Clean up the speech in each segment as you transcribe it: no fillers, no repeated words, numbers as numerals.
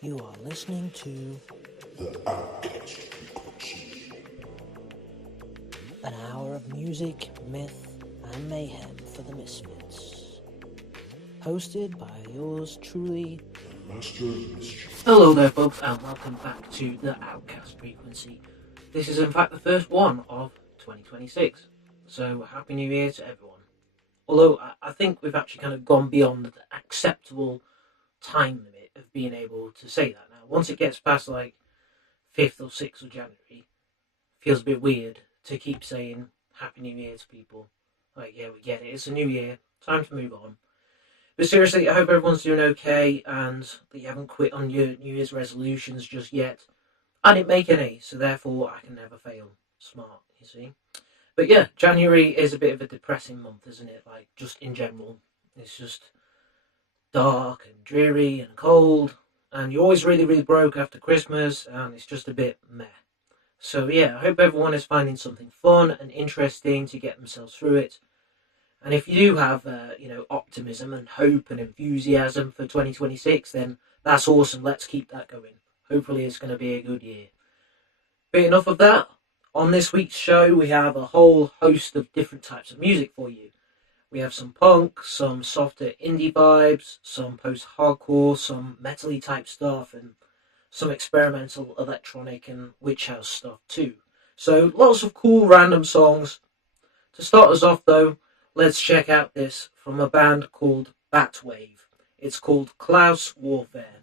You are listening to the Outcast Frequency. An hour of music, myth, and mayhem for the misfits. Hosted by yours truly, The Master of Mischief. Hello there folks, and welcome back to the Outcast Frequency. This is in fact the first one of 2026, so Happy New Year to everyone. Although I think we've actually kind of gone beyond the acceptable time limit of being able to say that now. Once it gets past like 5th or 6th of January, it feels a bit weird to keep saying Happy New Year to people. Like, yeah, we get it, it's a new year, time to move on. But seriously, I hope everyone's doing okay and that you haven't quit on your New Year's resolutions just yet. I didn't make any, so therefore I can never fail. Smart, you see. But yeah, January is a bit of a depressing month, isn't it? Like, just in general. It's just dark and dreary and cold, and you're always really, really broke after Christmas, and it's just a bit meh. So yeah, I hope everyone is finding something fun and interesting to get themselves through it. And if you do have, optimism and hope and enthusiasm for 2026, then that's awesome. Let's keep that going. Hopefully it's going to be a good year. But enough of that. On this week's show, we have a whole host of different types of music for you. We have some punk, some softer indie vibes, some post-hardcore, some metal-y type stuff, and some experimental electronic and witch house stuff too. So lots of cool random songs. To start us off though, let's check out this from a band called Batwave. It's called Klaus Warfare.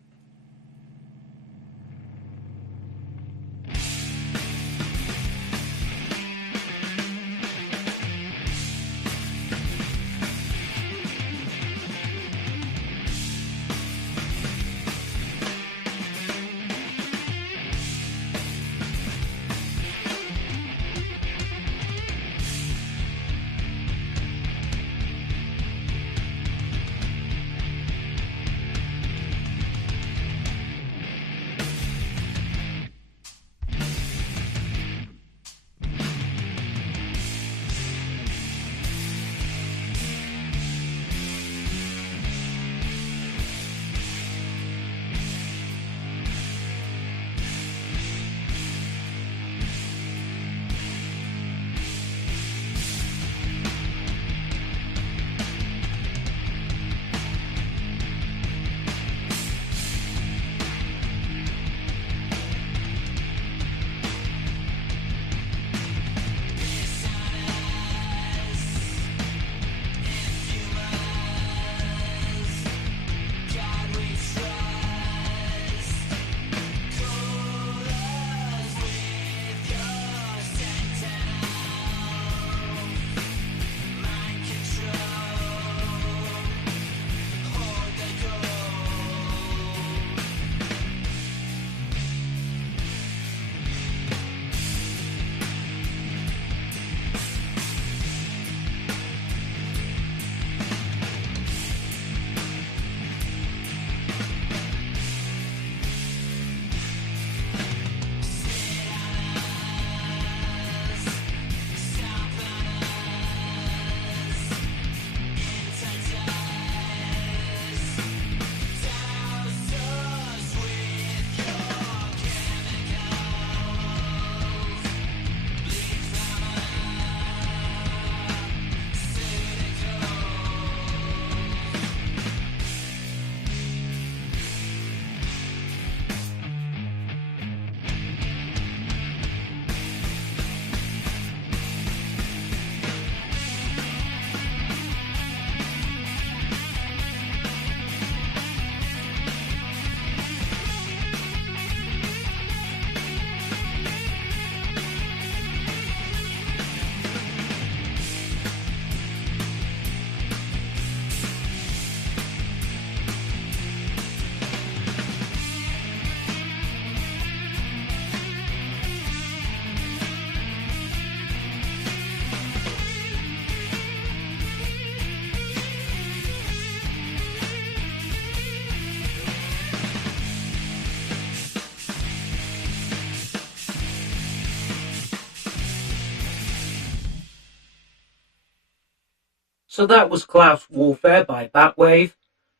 So that was Klaus Warfare by Batwave.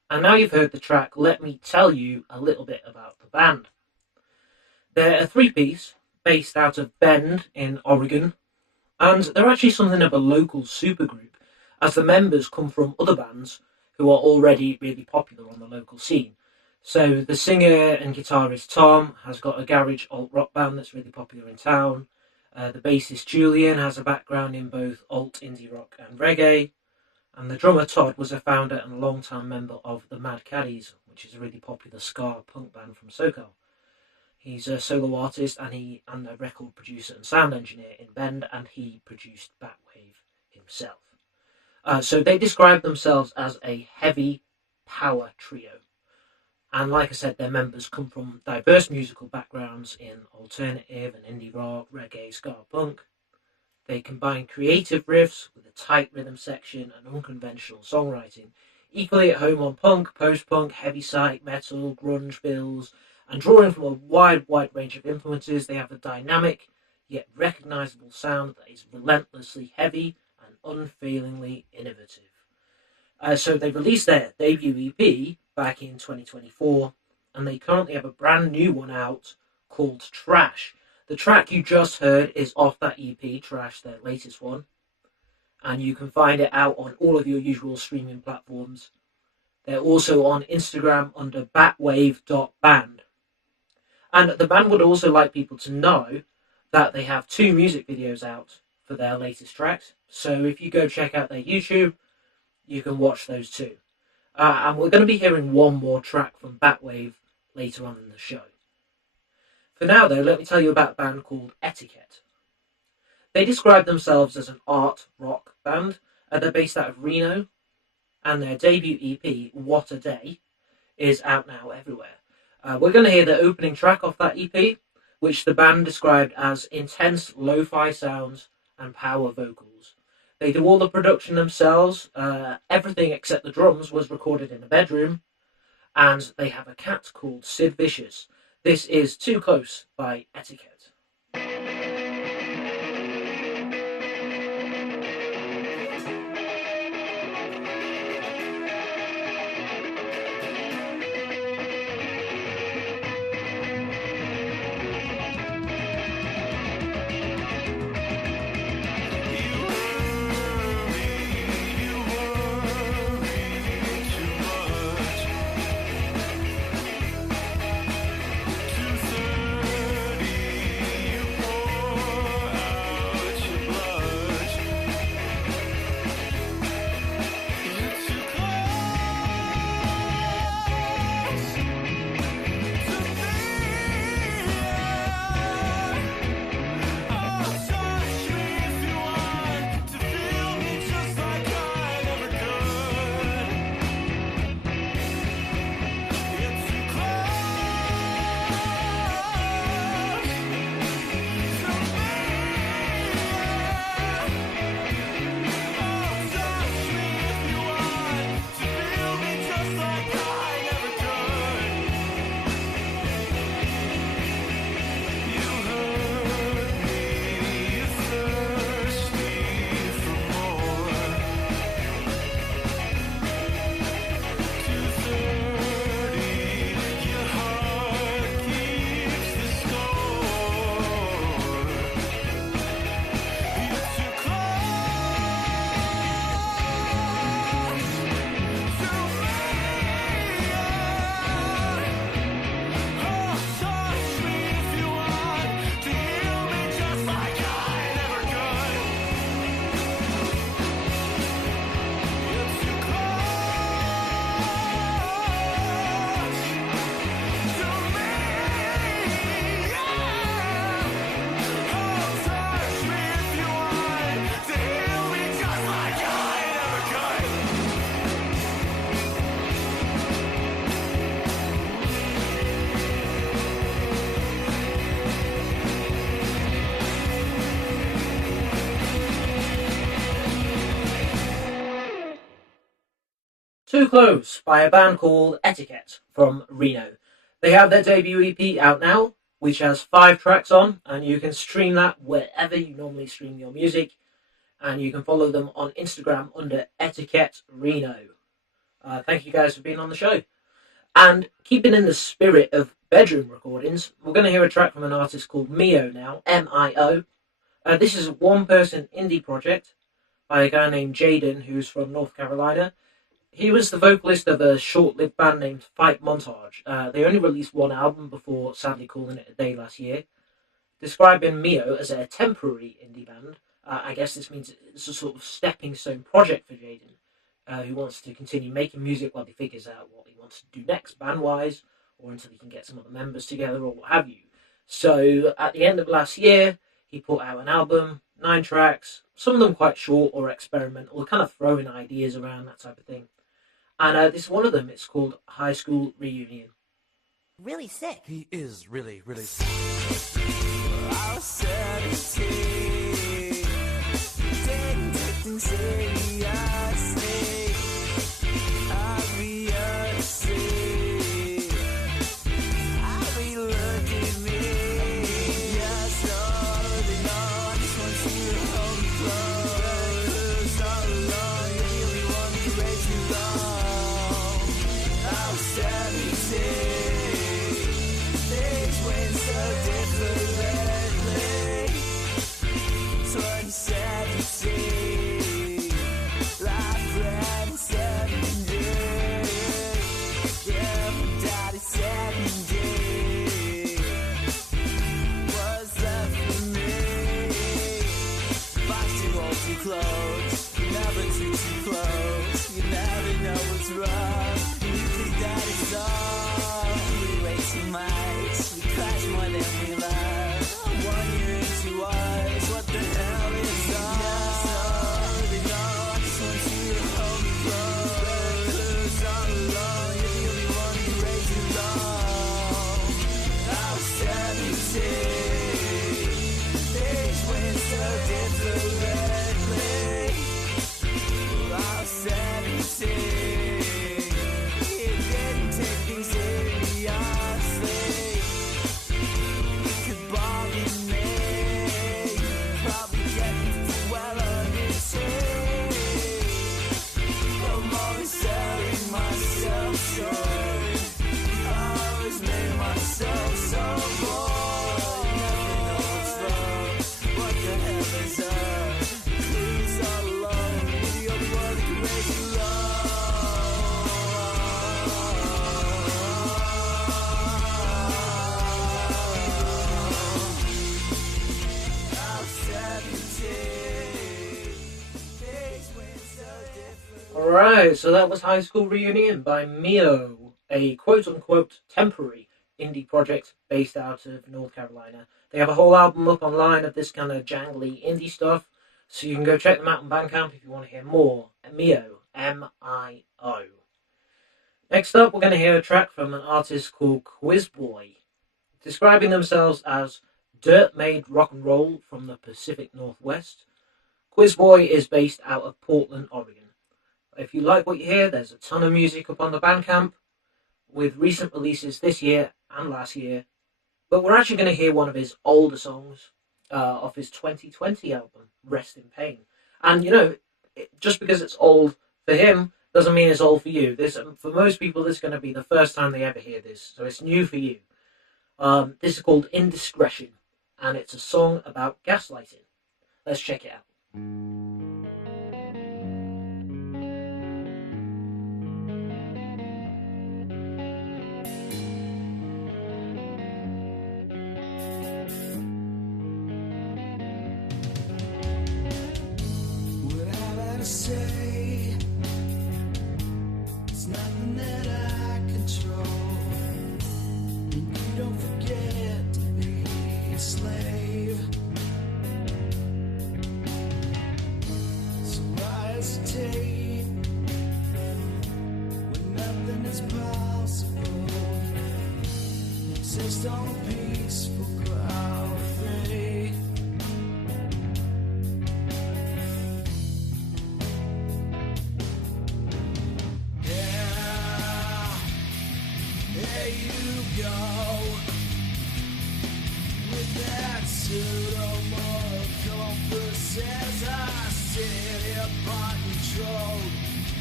And now you've heard the track, let me tell you a little bit about the band. They're a three-piece based out of Bend in Oregon, and they're actually something of a local supergroup, as the members come from other bands who are already really popular on the local scene. So the singer and guitarist Tom has got a garage alt-rock band that's really popular in town. The bassist Julian has a background in both alt, indie rock and reggae. And the drummer Todd was a founder and a long-time member of the Mad Caddies, which is a really popular ska punk band from SoCal. He's a solo artist and a record producer and sound engineer in Bend, and he produced Batwave himself. So they describe themselves as a heavy power trio. And like I said, their members come from diverse musical backgrounds in alternative and indie rock, reggae, ska, punk. They combine creative riffs with a tight rhythm section and unconventional songwriting, equally at home on punk, post-punk, heavy psych, metal, grunge bills, and drawing from a wide range of influences. They have a dynamic yet recognisable sound that is relentlessly heavy and unfailingly innovative. So they released their debut EP back in 2024, and they currently have a brand new one out called Trash. The track you just heard is off that EP, Trash, their latest one, and you can find it out on all of your usual streaming platforms. They're also on Instagram under batwave.band. And the band would also like people to know that they have 2 music videos out for their latest tracks. So if you go check out their YouTube, you can watch those too. And we're going to be hearing one more track from Batwave later on in the show. For now, though, let me tell you about a band called Etiquette. They describe themselves as an art rock band. They're based out of Reno, and their debut EP, What a Day, is out now everywhere. We're going to hear the opening track off that EP, which the band described as intense lo-fi sounds and power vocals. They do all the production themselves. Everything except the drums was recorded in a bedroom, and they have a cat called Sid Vicious. This is Too Close by Etiquette. Too Close by a band called Etiquette from Reno. They have their debut EP out now, which has 5 tracks on, and you can stream that wherever you normally stream your music, and you can follow them on Instagram under Etiquette Reno. Thank you guys for being on the show. And keeping in the spirit of bedroom recordings, we're going to hear a track from an artist called Mio now, M-I-O. This is a one-person indie project by a guy named Jaden, who's from North Carolina. He was the vocalist of a short-lived band named Fight Montage. They only released one album before sadly calling it a day last year. Describing Mio as a temporary indie band, I guess this means it's a sort of stepping stone project for Jaden, who wants to continue making music while he figures out what he wants to do next band-wise, or until he can get some other members together or what have you. So at the end of last year, he put out an album, 9 tracks, some of them quite short or experimental, kind of throwing ideas around, that type of thing. And this is one of them. It's called High School Reunion. Really sick. He is really, really sick. I was 17, didn't take things seriously. I'll be honest, I'll be looking at me. Yeah, so holding on, just want you to hold me close. All alone, you're the only one who can raise me long. I was 17, things went so differently. 2017, life ran in 7 days. Yeah, my daddy 70 was left for me. Life's too old, too close. You never too close. You never know what's wrong. You think that it's all. We way too much. We crash more than we love. 1 year into us, what the hell is up? They know I just want you to hold me close. All alone, you're the only one who raised me long. I was 17, things went so differently. I was 17, it didn't take things seriously. You could bargain me, probably get me for well under 10. I'm always selling myself short. I always made myself so bored. You never know what's wrong. What the hell is up? Please all alone. You're the only one who can raise you long. I was 17. Things went so different. Alright, so that was High School Reunion by Mio, a quote-unquote temporary indie project based out of North Carolina. They have a whole album up online of this kind of jangly indie stuff, so you can go check them out on Bandcamp if you want to hear more. Mio, M-I-O. Next up, we're going to hear a track from an artist called Quizboy, describing themselves as dirt-made rock and roll from the Pacific Northwest. Quizboy is based out of Portland, Oregon. If you like what you hear, there's a ton of music up on the Bandcamp, with recent releases this year and last year. But we're actually going to hear one of his older songs off his 2020 album, Rest in Pain. And, you know, just because it's old for him doesn't mean it's old for you. For most people, this is going to be the first time they ever hear this, so it's new for you. This is called Indiscretion, and it's a song about gaslighting. Let's check it out. What I gotta say, it's nothing that I control. And you don't forget to be a slave. So I hesitate when nothing is possible. Exist on a peaceful cloud of faith. There you go, with that pseudo-moral compass as I sit here part controlled.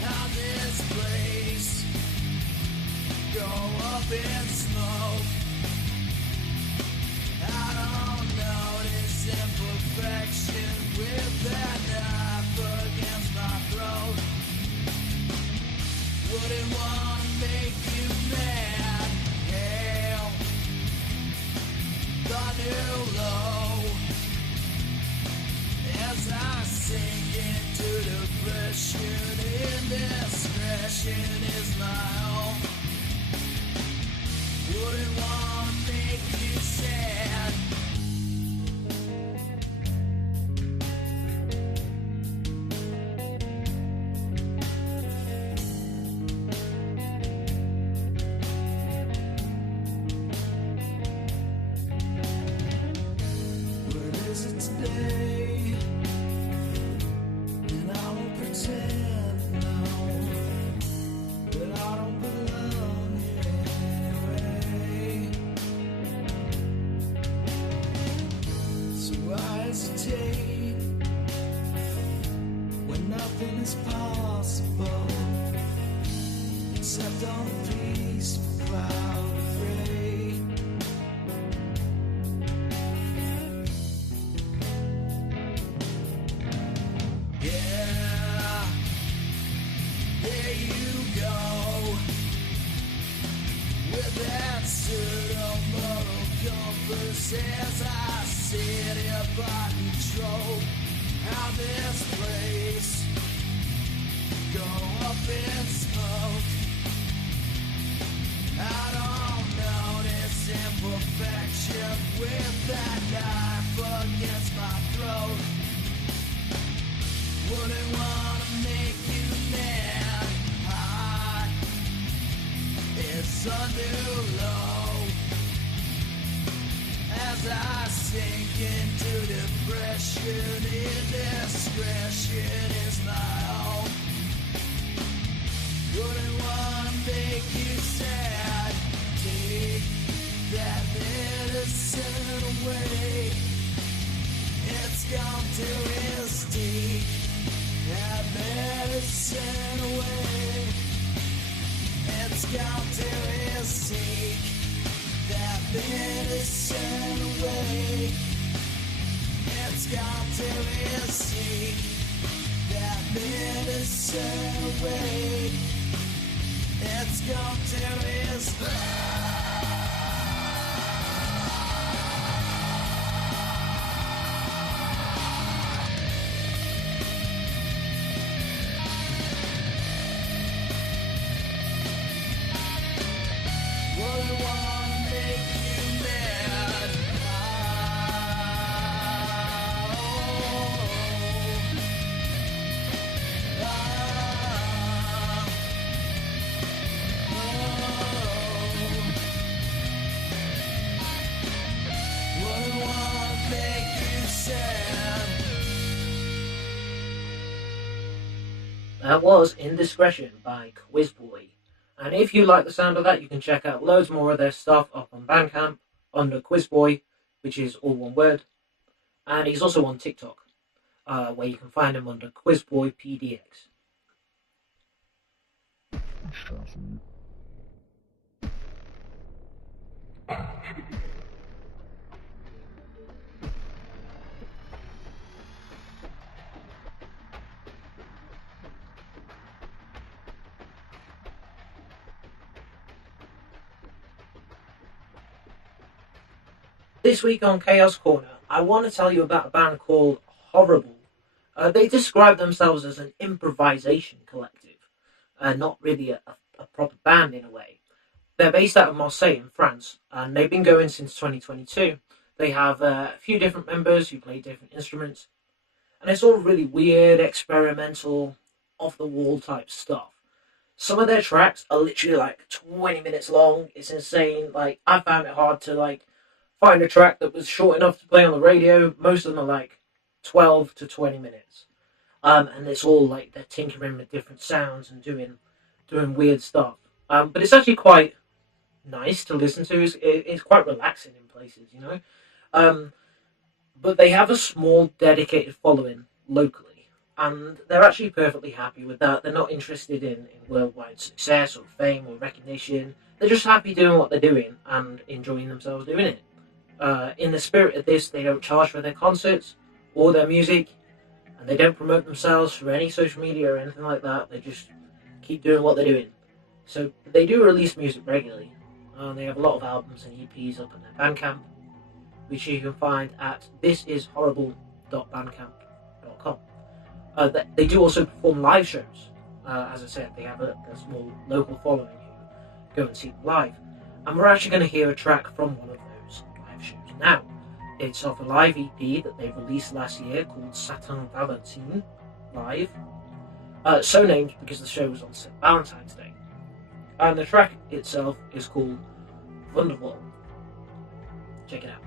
How this place go up in smoke. I don't notice imperfection with that knife against my throat. Wouldn't wanna make you mad. Hail the new low as I sink into depression. Indiscretion is my own. Wouldn't wanna make you sad. What is it today? And I won't pretend, no, that I don't belong here anyway. So I hesitate when nothing is possible except on a peaceful cloud of gray. Yeah, there you go, with that pseudo-moral compass as I sit here by control. How this place go up in smoke. I don't notice imperfection with that knife against my throat. Wouldn't wanna make you mad. High is a new low as I sink into depression. Indiscretion is my own. Wouldn't wanna make you sad. Take that medicine away. It's gone to his teeth. That medicine away. It's gone to his teeth. That medicine away. It's gone to his teeth. That medicine away. It's gone to his Wouldn't wanna make you mad. Wouldn't wanna make you sad. That was Indiscretion by Quizboy. And if you like the sound of that, you can check out loads more of their stuff up on Bandcamp under Quizboy, which is all one word. And he's also on TikTok, where you can find him under Quizboy PDX. This week on Chaos Corner, I want to tell you about a band called Horrible. They describe themselves as an improvisation collective, not really a proper band in a way. They're based out of Marseille in France, and they've been going since 2022. They have a few different members who play different instruments, and it's all really weird, experimental, off-the-wall type stuff. Some of their tracks are literally like 20 minutes long. It's insane. Like, I found it hard to find a track that was short enough to play on the radio. Most of them are like 12 to 20 minutes. And it's all like they're tinkering with different sounds and doing weird stuff. But it's actually quite nice to listen to. It's quite relaxing in places, you know. But they have a small dedicated following locally, and they're actually perfectly happy with that. They're not interested in worldwide success or fame or recognition. they're just happy doing what they're doing and enjoying themselves doing it. In the spirit of this, they don't charge for their concerts or their music, and they don't promote themselves through any social media or anything like that. They just keep doing what they're doing. So they do release music regularly. They have a lot of albums and EPs up on their Bandcamp, which you can find at thishishorrible.bandcamp.com. They do also perform live shows. As I said, they have a small local following who go and see them live. And we're actually going to hear a track from one of those live shows now. It's off a live EP that they released last year called Saint Valentin Live. So named because the show was on St. Valentine's Day. And the track itself is called Wonderwall. Check it out.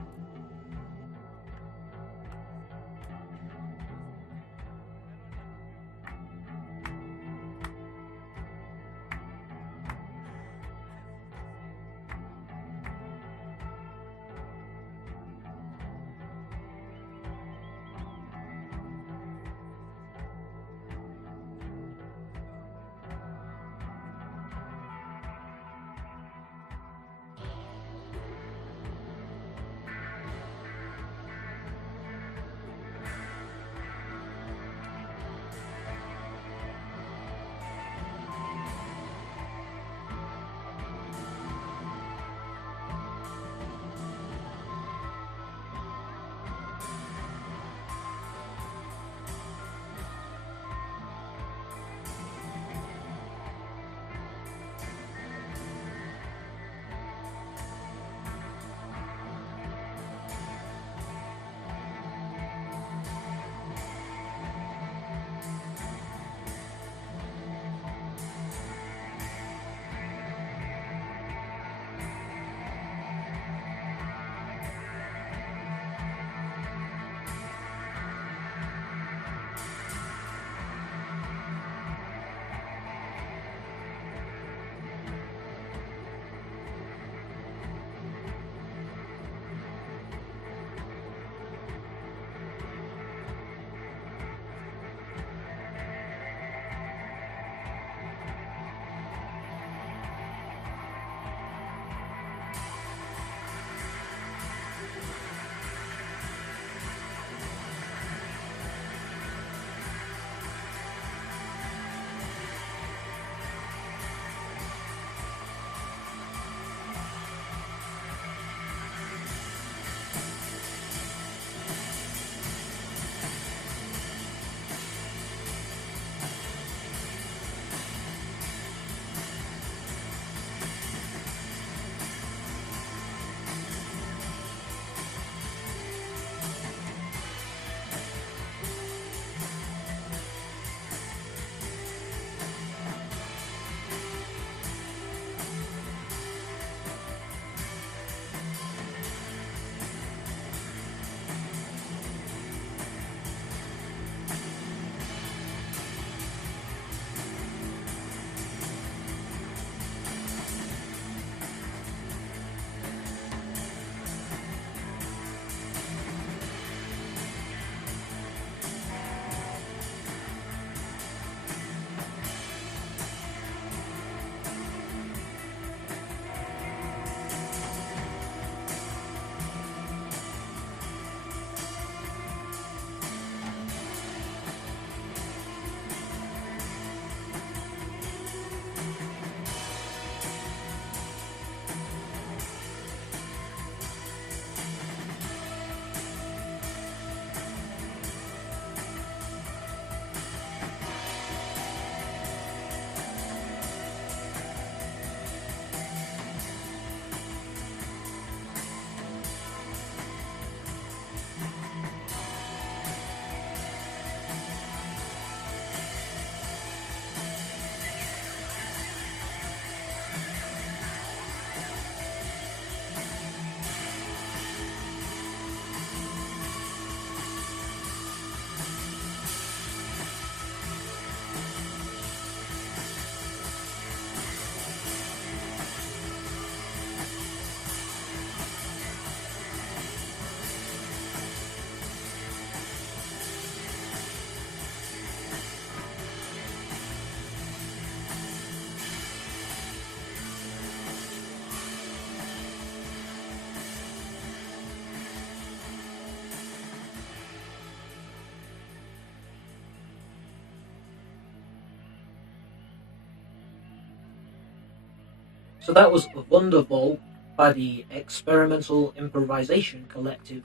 So that was Wonderfall by the experimental improvisation collective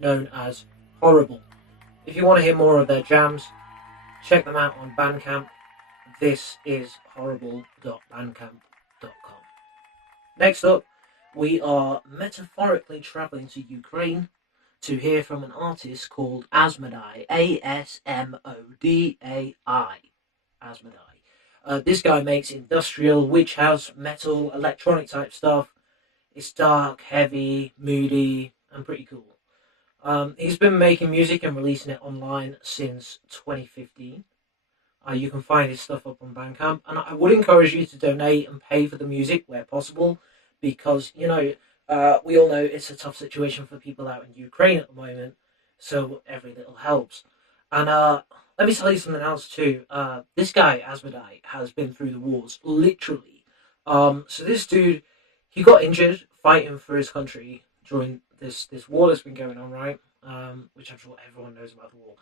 known as Horrible. If you want to hear more of their jams, check them out on Bandcamp. This is horrible.bandcamp.com. Next up, we are metaphorically travelling to Ukraine to hear from an artist called Asmodai, Asmodai. Asmodai. This guy makes industrial, witch house, metal, electronic type stuff. It's dark, heavy, moody, and pretty cool. He's been making music and releasing it online since 2015. You can find his stuff up on Bandcamp, and I would encourage you to donate and pay for the music where possible, because, you know, we all know it's a tough situation for people out in Ukraine at the moment, so every little helps. And let me tell you something else too. This guy, Asmodai, has been through the wars, literally. So this dude, he got injured fighting for his country during this war that's been going on, right? Which I'm sure everyone knows about the war.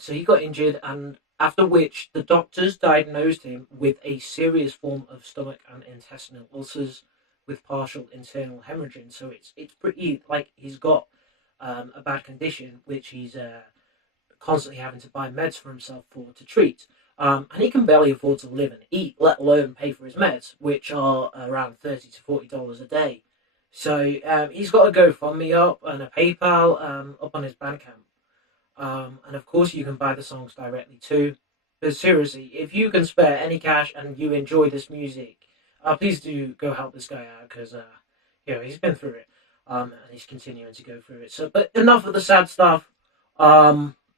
So he got injured, and after which the doctors diagnosed him with a serious form of stomach and intestinal ulcers with partial internal hemorrhaging. So it's pretty, like, he's got a bad condition which he's constantly having to buy meds for himself to treat. And he can barely afford to live and eat, let alone pay for his meds, which are around $30 to $40 a day. So he's got a GoFundMe up and a PayPal up on his Bandcamp. And of course you can buy the songs directly too. But seriously, if you can spare any cash and you enjoy this music, please do go help this guy out, because you know, he's been through it, and he's continuing to go through it. So, but enough of the sad stuff.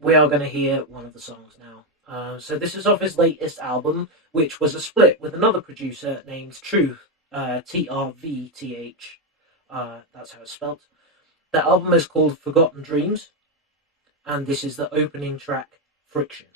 We are going to hear one of the songs now. So this is off his latest album, which was a split with another producer named Truth, TRVTH. That's how it's spelled. The album is called Forgotten Dreams, and this is the opening track, Friction.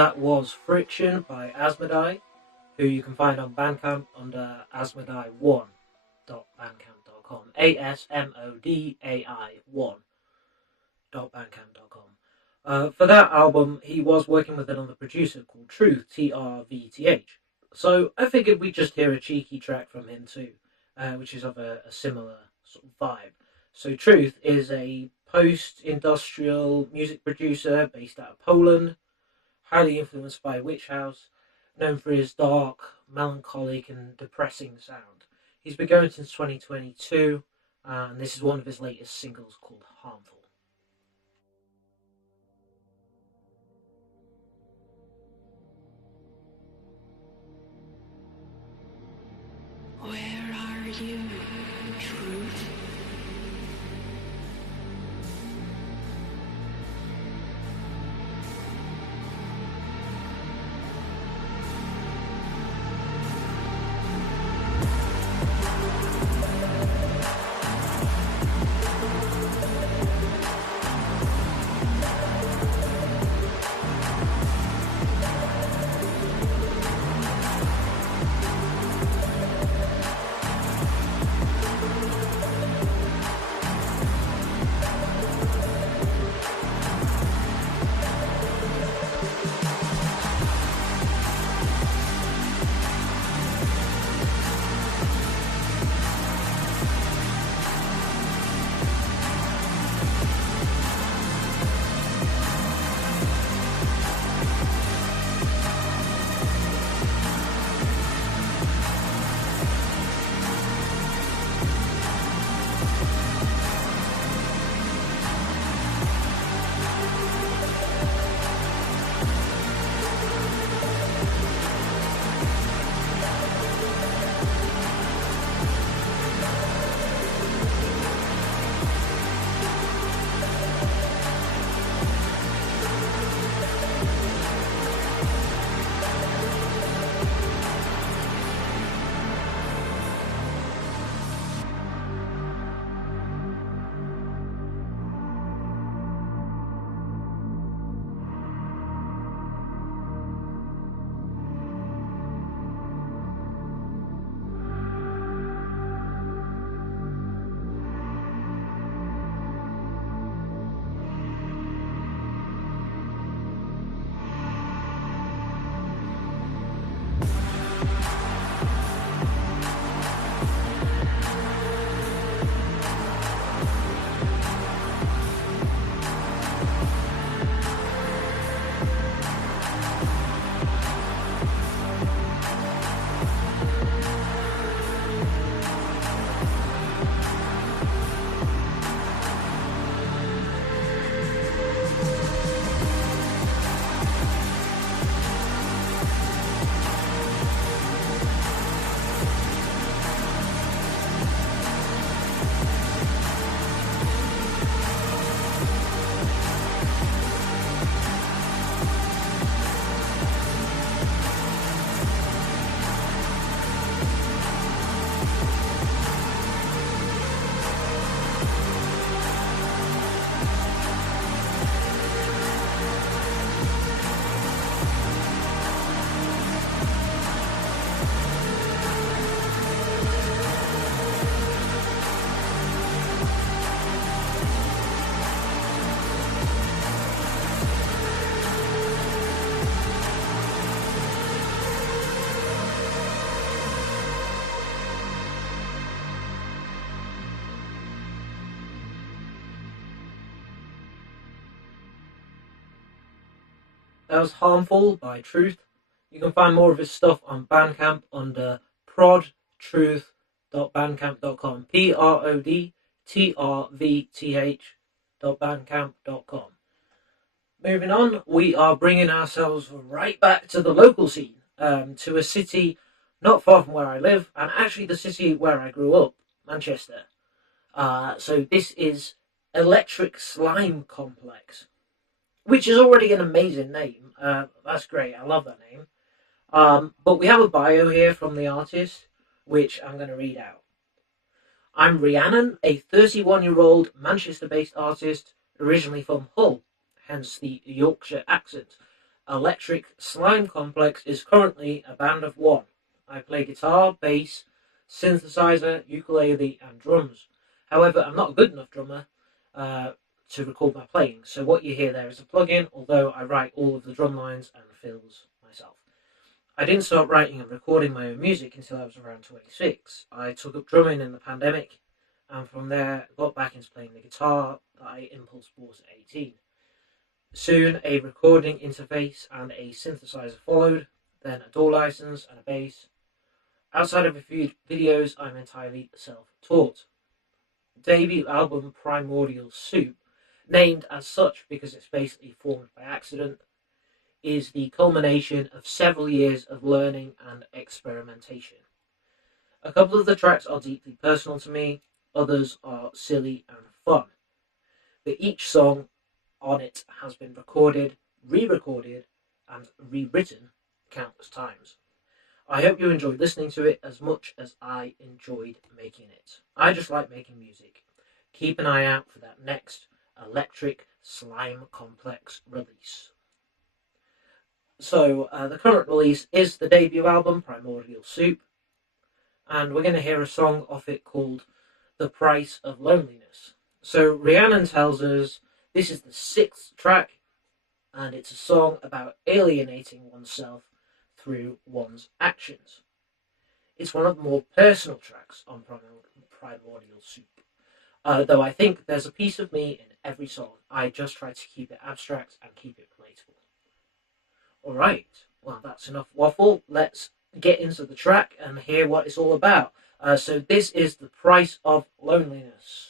that was Friction by Asmodai, who you can find on Bandcamp under asmodai1.bandcamp.com. ASMODAI1.bandcamp.com. For that album, he was working with another producer called Truth, TRVTH. So I figured we'd just hear a cheeky track from him too, which is of a similar sort of vibe. So Truth is a post-industrial music producer based out of Poland, highly influenced by Witch House, known for his dark, melancholic and depressing sound. He's been going since 2022, and this is one of his latest singles called Harmful. Where are you, truth? That was Harmful by Truth. You can find more of his stuff on Bandcamp under prodtruth.bandcamp.com. prodtrvth.bandcamp.com. Moving on, we are bringing ourselves right back to the local scene, to a city not far from where I live, and actually the city where I grew up, Manchester. So this is Electric Slime Complex, which is already an amazing name. That's great, I love that name. But we have a bio here from the artist, which I'm going to read out. I'm Rhiannon, a 31-year-old Manchester-based artist, originally from Hull, hence the Yorkshire accent. Electric Slime Complex is currently a band of one. I play guitar, bass, synthesizer, ukulele, and drums. However, I'm not a good enough drummer to record my playing, so what you hear there is a plug-in, although I write all of the drum lines and fills myself. I didn't start writing and recording my own music until I was around 26. I took up drumming in the pandemic, and from there got back into playing the guitar that I impulse bought at 18. Soon a recording interface and a synthesizer followed, then a DAW license and a bass. Outside of a few videos, I'm entirely self-taught. Debut album Primordial Soup, named as such because it's basically formed by accident, is the culmination of several years of learning and experimentation. A couple of the tracks are deeply personal to me, others are silly and fun. But each song on it has been recorded, re-recorded, and rewritten countless times. I hope you enjoyed listening to it as much as I enjoyed making it. I just like making music. Keep an eye out for that next Electric Slime Complex release. So, the current release is the debut album, Primordial Soup, and we're going to hear a song off it called The Price of Loneliness. So, Rhiannon tells us this is the 6th track, and it's a song about alienating oneself through one's actions. It's one of the more personal tracks on Primordial Soup, though I think there's a piece of me in every song. I just try to keep it abstract and keep it relatable. Alright, well that's enough waffle. Let's get into the track and hear what it's all about. So this is The Price of Loneliness.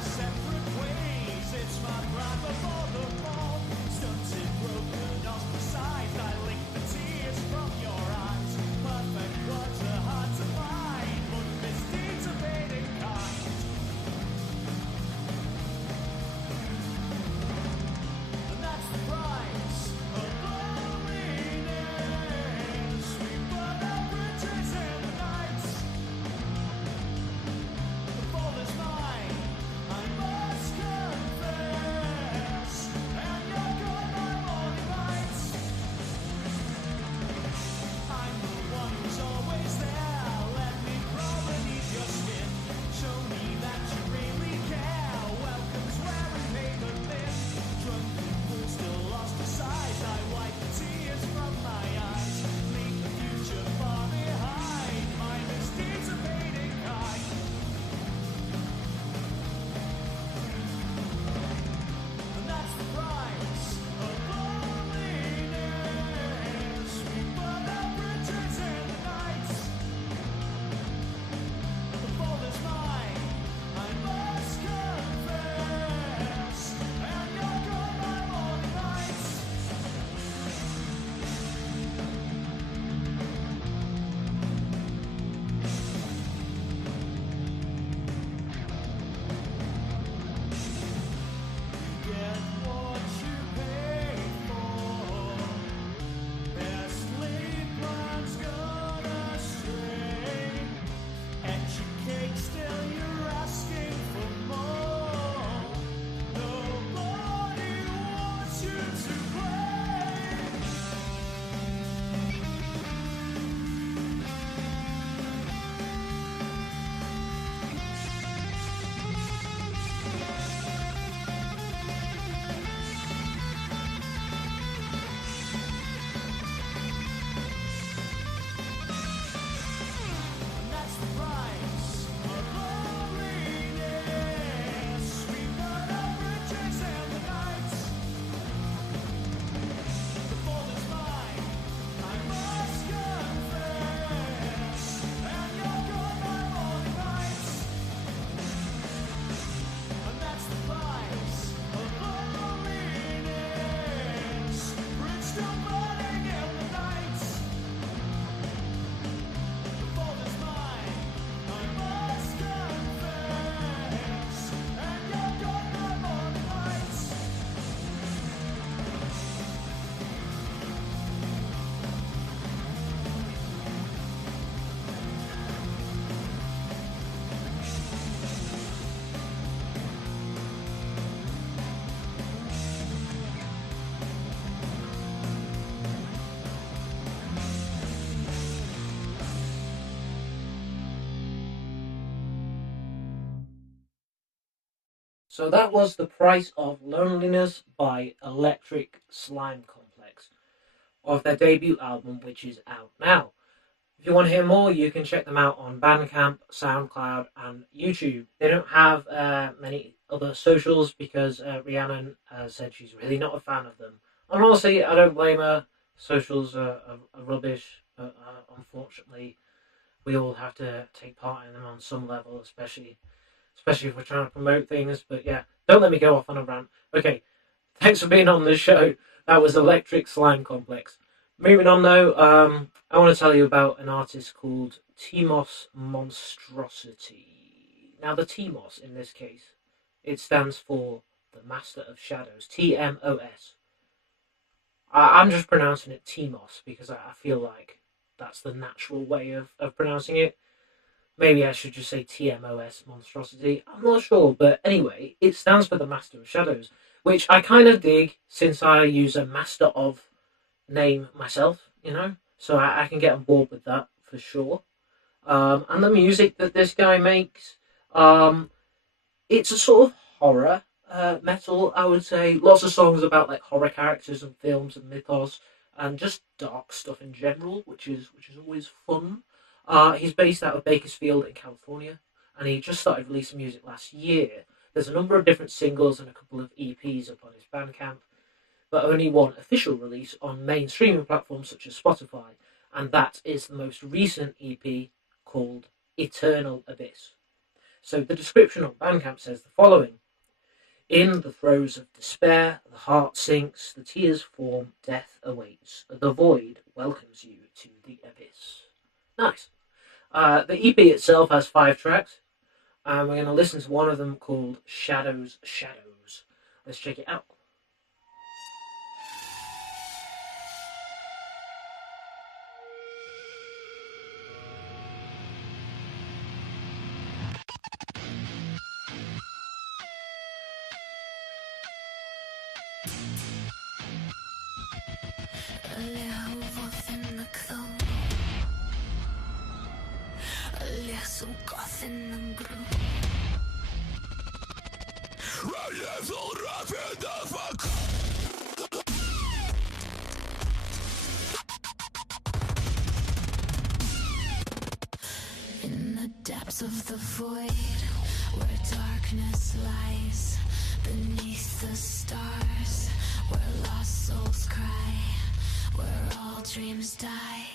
Separate ways, it's my brother for the ball. Stunted So that was The Price of Loneliness by Electric Slime Complex, of their debut album, which is out now. If you want to hear more, you can check them out on Bandcamp, SoundCloud, and YouTube. They don't have many other socials because Rhiannon said she's really not a fan of them. And honestly, I don't blame her. Socials are rubbish, but unfortunately, we all have to take part in them on some level, especially if we're trying to promote things. But yeah, don't let me go off on a rant. Okay, thanks for being on the show. That was Electric Slime Complex. Moving on though, I want to tell you about an artist called Timos Monstrosity. Now the Timos in this case, it stands for the Master of Shadows, TMOS. I'm just pronouncing it Timos because I feel like that's the natural way of pronouncing it. Maybe I should just say TMOS Monstrosity. I'm not sure, but anyway, it stands for the Master of Shadows, which I kind of dig since I use a Master of name myself, you know, so I can get on board with that for sure. And the music that this guy makes, it's a sort of horror metal, I would say. Lots of songs about like horror characters and films and mythos and just dark stuff in general, which is always fun. He's based out of Bakersfield in California, and he just started releasing music last year. There's a number of different singles and a couple of EPs up on his Bandcamp, but only one official release on main streaming platforms such as Spotify, and that is the most recent EP called Eternal Abyss. So the description on Bandcamp says the following: in the throes of despair, the heart sinks, the tears form, death awaits, the void welcomes you to the abyss. Nice. The EP itself has 5 tracks, and we're going to listen to one of them called Shadows. Let's check it out. Så goth in the groove. In the depths of the void, where darkness lies, beneath the stars, where lost souls cry, where all dreams die.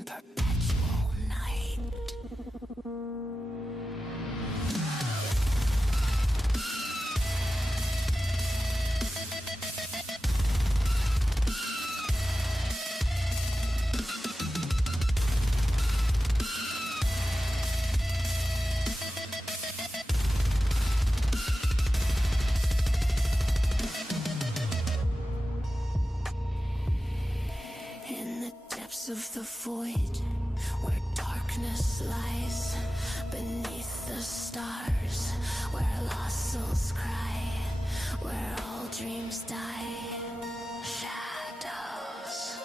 in perpetual night. In the depths of the void, where darkness lies, beneath the stars, where lost souls cry, where all dreams die, shadows.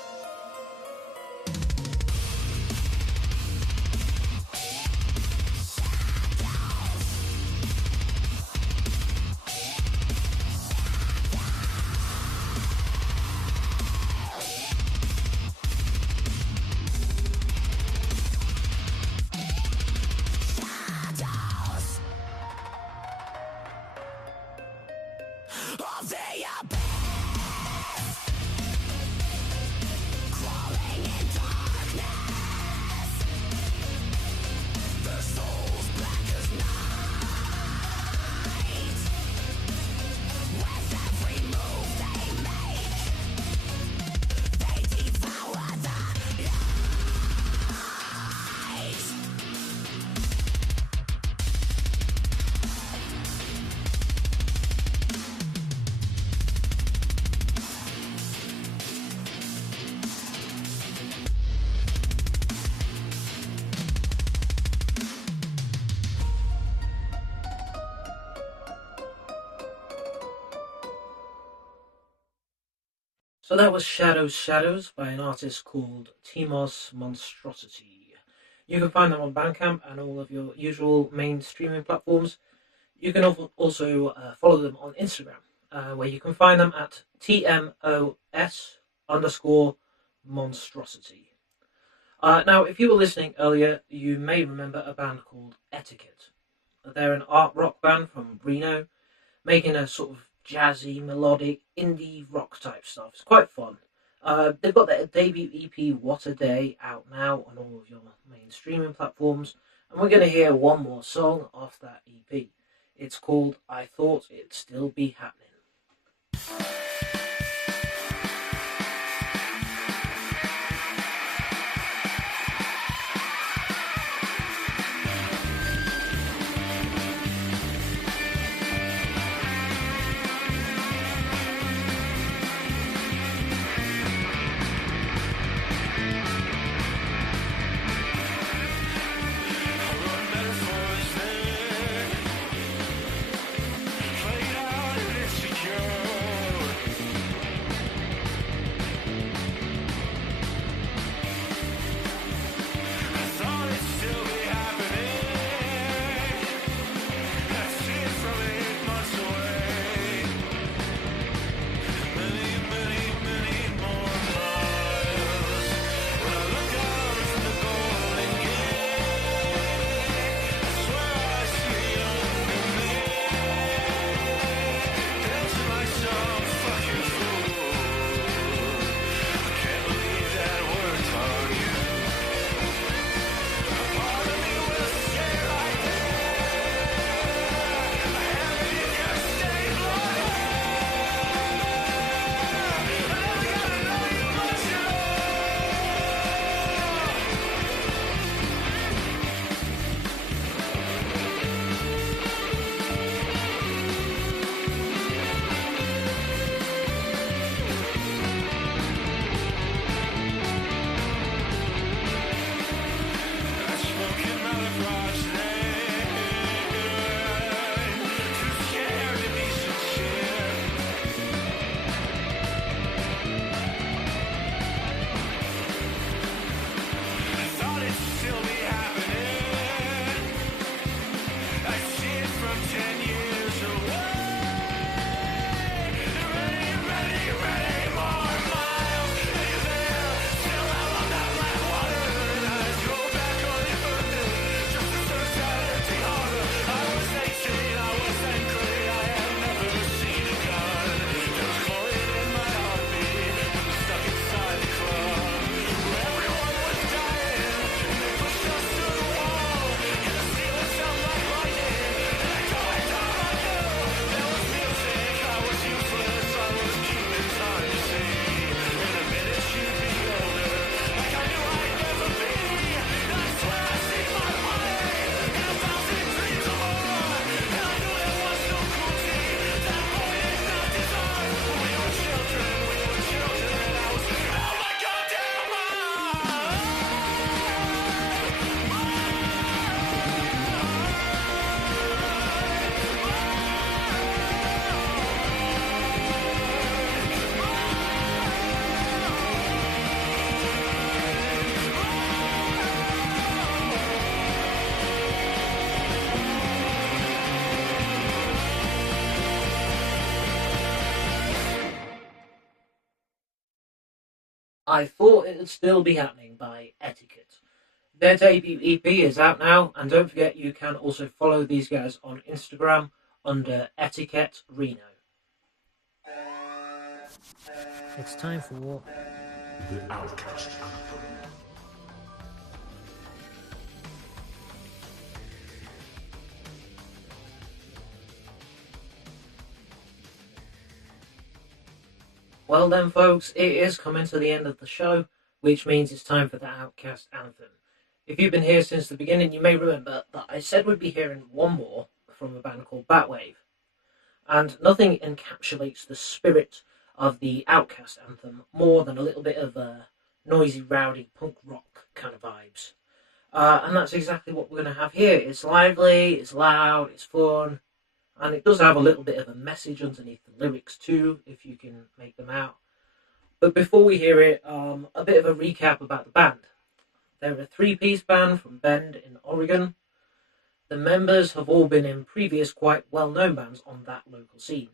Of the abyss, crawling in darkness, their souls black as night. With every move they make, they devour the light. So that was Shadows by an artist called Timos Monstrosity. You can find them on Bandcamp and all of your usual main streaming platforms. You can also follow them on Instagram, where you can find them at TMOS_monstrosity. Now, if you were listening earlier, you may remember a band called Etiquette. They're an art rock band from Reno, making a sort of jazzy, melodic, indie rock type stuff. It's quite fun. They've got their debut EP, What a Day, out now on all of your main streaming platforms. And we're going to hear one more song off that EP. It's called I Thought It'd Still Be Happening. Played out in its I Thought It Would Still Be Happening by Etiquette. Their debut EP is out now, and don't forget you can also follow these guys on Instagram under Etiquette Reno. It's time for The Outcast Anthem. Well then, folks, it is coming to the end of the show, which means it's time for the Outcast Anthem. If you've been here since the beginning, you may remember that I said we'd be hearing one more from a band called Batwave. And nothing encapsulates the spirit of the Outcast Anthem more than a little bit of noisy, rowdy punk rock kind of vibes. And that's exactly what we're going to have here. It's lively, it's loud, it's fun, and it does have a little bit of a message underneath the lyrics too, if you can make them out. But before we hear it, a bit of a recap about the band. They're a three-piece band from Bend in Oregon. The members have all been in previous quite well-known bands on that local scene,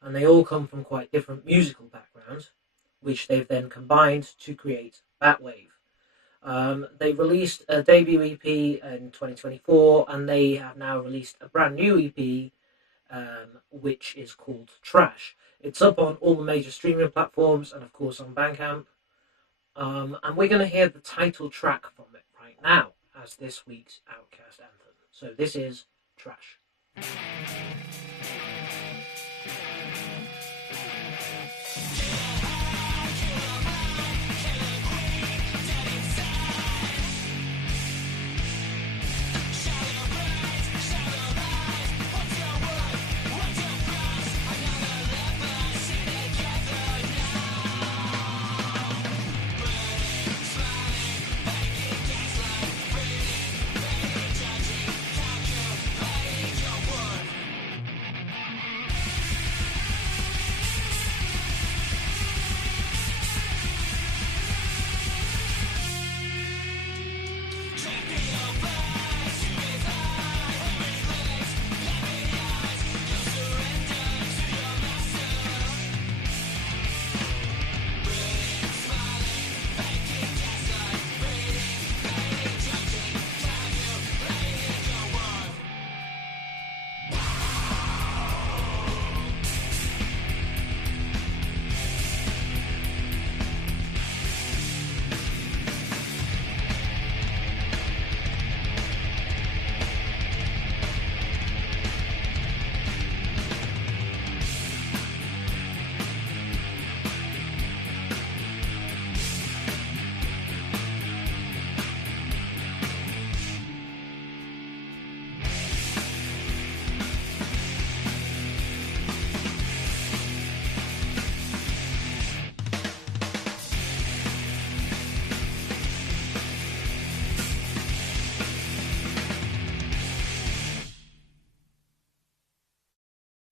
and they all come from quite different musical backgrounds, which they've then combined to create Batwave. They released a debut EP in 2024, and they have now released a brand new EP, which is called Trash. It's up on all the major streaming platforms and of course on Bandcamp. And we're going to hear the title track from it right now as this week's Outcast Anthem. So this is Trash.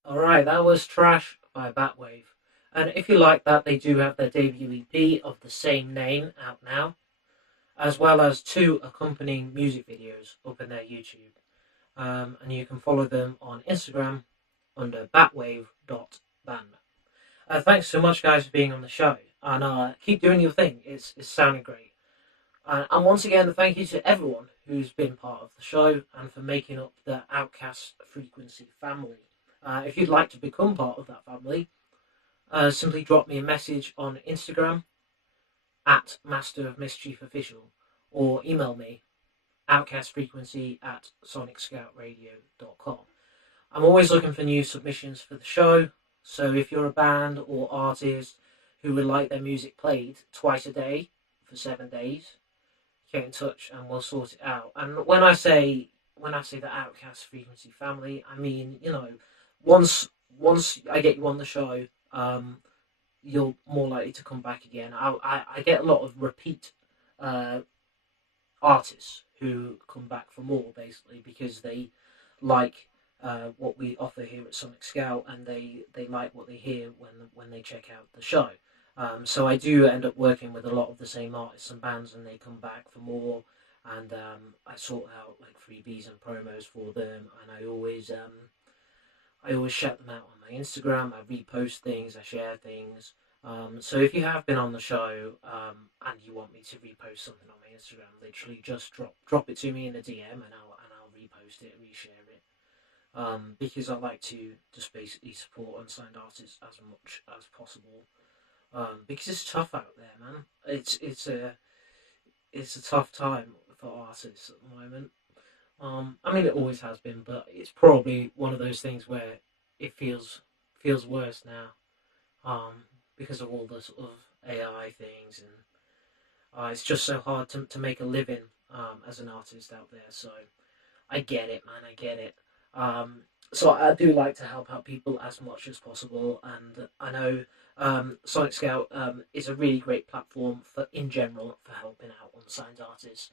Alright, that was Trash by Batwave. And if you like that, they do have their debut EP of the same name out now, as well as 2 accompanying music videos up in their YouTube. And you can follow them on Instagram under batwave.band. Thanks so much, guys, for being on the show. And keep doing your thing. It's sounding great. And once again, thank you to everyone who's been part of the show and for making up the Outcast Frequency family. If you'd like to become part of that family, simply drop me a message on Instagram at Master of Mischief Official, or email me outcastfrequency@sonicscoutradio.com. I'm always looking for new submissions for the show, so if you're a band or artist who would like their music played twice a day for 7 days, get in touch and we'll sort it out. And when I say the Outcast Frequency family, I mean, you know, once I get you on the show, you're more likely to come back again. I get a lot of repeat artists who come back for more, basically, because they like what we offer here at Sonic Scout, and they like what they hear when they check out the show. So I do end up working with a lot of the same artists and bands, and they come back for more, and I sort out like freebies and promos for them, and I always shout them out on my Instagram. I repost things, I share things, So if you have been on the show and you want me to repost something on my Instagram, literally just drop it to me in a DM and I'll repost it, reshare it. Because I like to just basically support unsigned artists as much as possible. Because it's tough out there, man. It's a tough time for artists at the moment. I mean, it always has been, but it's probably one of those things where it feels worse now. Because of all the sort of AI things, and it's just so hard to make a living as an artist out there. So I get it, man. I get it. So I do like to help out people as much as possible, and I know Sonic Scout is a really great platform in general for helping out unsigned artists.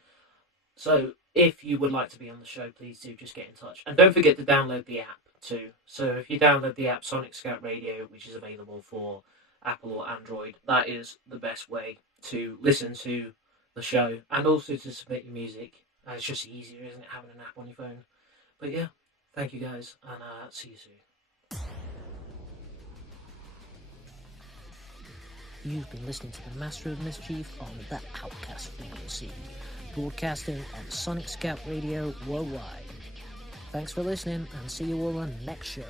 So if you would like to be on the show, please do just get in touch, and don't forget to download the app too. So if you download the app Sonic Scout Radio, which is available for Apple or Android, that is the best way to listen to the show and also to submit your music. It's just easier, isn't it, having an app on your phone? But yeah, thank you guys, and see you soon. You've been listening to the Master of Mischief on the Outcast Frequency, broadcasting on Sonic Scout Radio worldwide. Thanks for listening, and see you all on the next show.